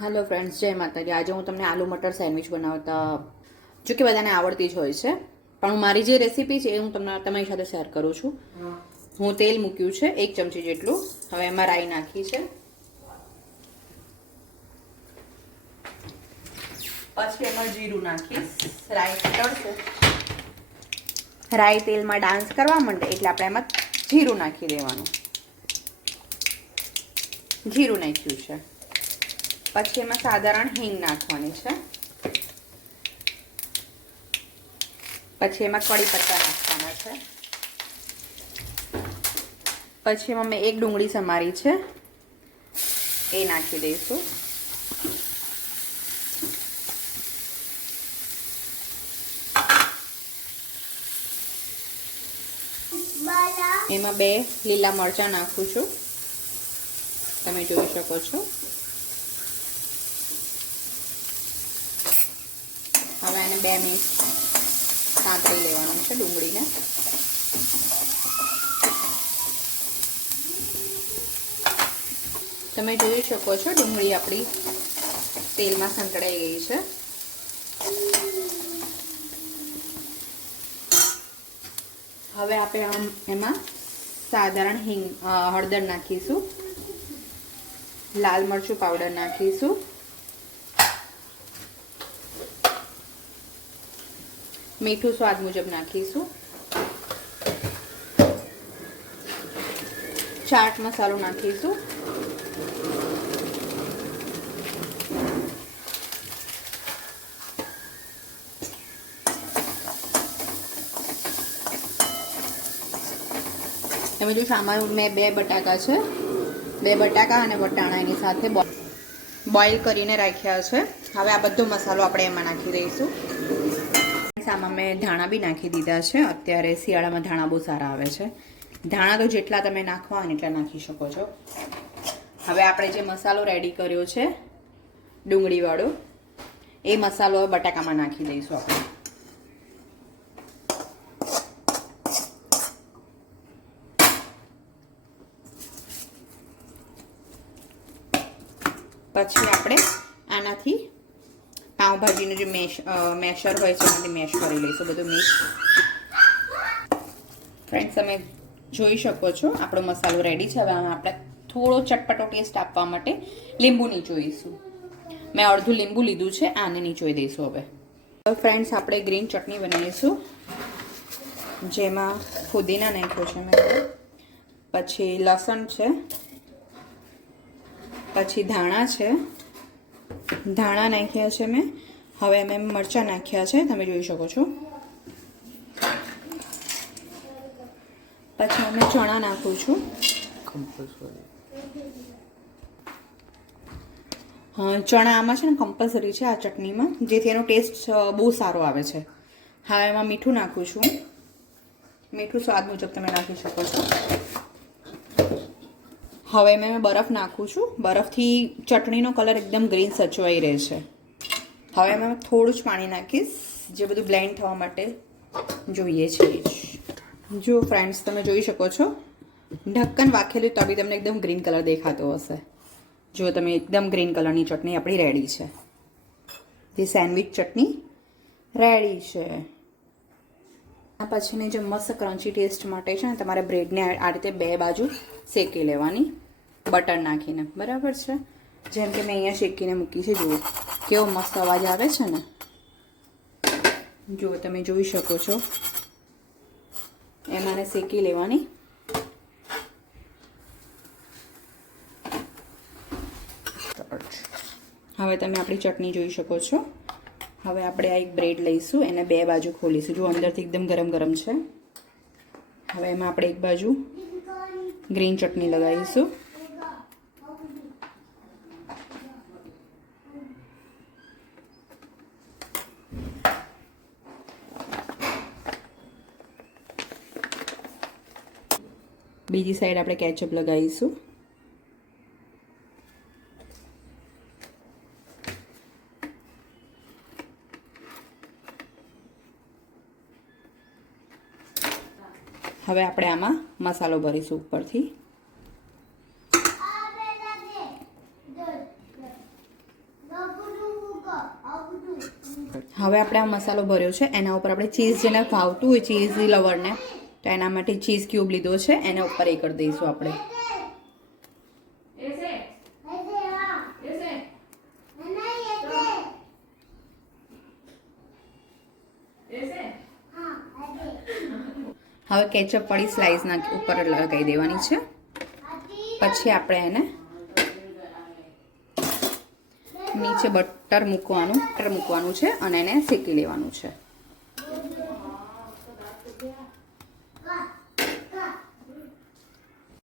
Hello friends, જય માતાજી. આજે હું તમને આલુ મટર સેન્ડવિચ બનાવતા જો કે બધાને આવડતી જ હોય છે, પણ હું મારી જે રેસીપી છે એ હું તમારી સાથે શેર કરું છું. હું તેલ મૂક્યું છે 1 ચમચી જેટલું. હવે એમાં રાઈ નાખી છે, પછી એમાં જીરું નાખીશ. રાઈ તળશે, રાઈ તેલમાં ડાન્સ કરવા માંડે એટલે આપણે એમાં જીરું નાખી દેવાનું. જીરું નાખ્યું છે, પછી એમાં સાધારણ હિંગ નાખવાની છે, પછી એમાં કડી પત્તા નાખવાના છે, પછી એમાં મેં 1 ડુંગળી સમારી છે એ નાખી દઈશું. એમાં 2 લીલા મરચાં નાખું છું, તમે જોઈ શકો છો. હવે એને 2 મિનિટ સાંતળી લેવાનું છે ડુંગળીને. તમે જોઈ શકો છો ડુંગળી આપણી તેલમાં સંતળાઈ ગઈ છે. હવે આપણે એમાં સાધારણ હળદર નાખીશું, લાલ મરચું પાવડર નાખીશું, મીઠું સ્વાદ મુજબ નાખીશું, ચાટ મસાલો નાખીશું, તમે જોશો આમાં મેં 2 બટાકા છે, 2 બટાકા અને વટાણા એની સાથે બોઇલ કરીને રાખ્યા છે. હવે આ બધો મસાલો આપણે એમાં નાખી દઈશું. આમાં મેં ધાણા બી નાખી દીધા છે. અત્યારે શિયાળામાં ધાણા બહુ સારા આવે છે. ધાણા તો જેટલા તમે નાખવા હોય ને એટલા નાખી શકો છો. હવે આપણે જે મસાલો રેડી કર્યો છે ડુંગળીવાળો, એ મસાલો બટાકામાં નાખી દઈશું આપણે. પછી આપણે આનાથી પાઉંભાજીનું જે મેશર હોય છે એનાથી મેશ કરી લઈશું બધું મિક્સ. ફ્રેન્ડ્સ, તમે જોઈ શકો છો આપણો મસાલો રેડી છે. હવે આપણે થોડો ચટપટો ટેસ્ટ આપવા માટે લીંબુ નીચોઈશું. મેં અડધું લીંબુ લીધું છે, આને નીચોઈ દઈશું. હવે ફ્રેન્ડ્સ, આપણે ગ્રીન ચટણી બનાવીશું, જેમાં ફુદીના નાખ્યો છે મેં, પછી લસણ છે, પછી ધાણા છે, ધાણા નાખ્યા છે મેં. હવે મેં મરચાં નાખ્યા છે, તમે જોઈ શકો છો. પછી અમે ચણા નાખું છું. ચણા આમાં છે ને કમ્પલસરી છે આ ચટણીમાં, જેથી એનો ટેસ્ટ બહુ સારો આવે છે. હવે એમાં મીઠું નાખું છું. મીઠું સ્વાદ મુજબ તમે નાખી શકો છો. હવે મેં બરફ નાખું છું. બરફથી ચટણીનો કલર એકદમ ગ્રીન સચવાઈ રહે છે. હવે મેં થોડું જ પાણી નાખીશ, જે બધું બ્લેન્ડ થવા માટે જોઈએ છે. જો ફ્રેન્ડ્સ, તમે જોઈ શકો છો ઢક્કન વાખેલું તો બી તમને એકદમ ગ્રીન કલર દેખાતો હશે. જો તમે એકદમ ગ્રીન કલરની ચટણી આપણી રેડી છે. જે સેન્ડવિચ ચટણી રેડી છે. આ પછીની જે મસ્ત ક્રન્ચી ટેસ્ટ માટે છે ને, તમારે બ્રેડને આ રીતે 2 બાજુ શેકી લેવાની બટર નાખીને, બરાબર છે. જેમ કે મેં અહીંયા શેકીને મૂકી છે. જુઓ કેવો મસ્ત અવાજ આવે છે ને. જુઓ, તમે જોઈ શકો છો. એમાંને શેકી લેવાની. હવે તમે આપણી ચટણી જોઈ શકો છો. હવે આપણે આ એક બ્રેડ લઈશું, એને 2 બાજુ ખોલીશું. જો અંદરથી એકદમ ગરમ ગરમ છે. હવે એમાં આપણે એક બાજુ ગ્રીન ચટણી લગાવીશું. બીજી સાઈડ આપણે કેચઅપ લગાવીશું. હવે આપણે આમાં મસાલો ભરીશું ઉપરથી. હવે આપણે આ મસાલો ભર્યો છે એના ઉપર આપણે ચીઝ જેને ભાવતું હોય ચીઝી લવરને તો એના માટે ચીઝ ક્યુબ લીધો છે એના ઉપર એ કરી દઈશું આપણે. હવે કેચઅપ વાળી સ્લાઈસ ઉપર લગાવી દેવાની છે. પછી આપણે એને નીચે બટર મૂકવાનું છે અને એને શેકી લેવાનું છે.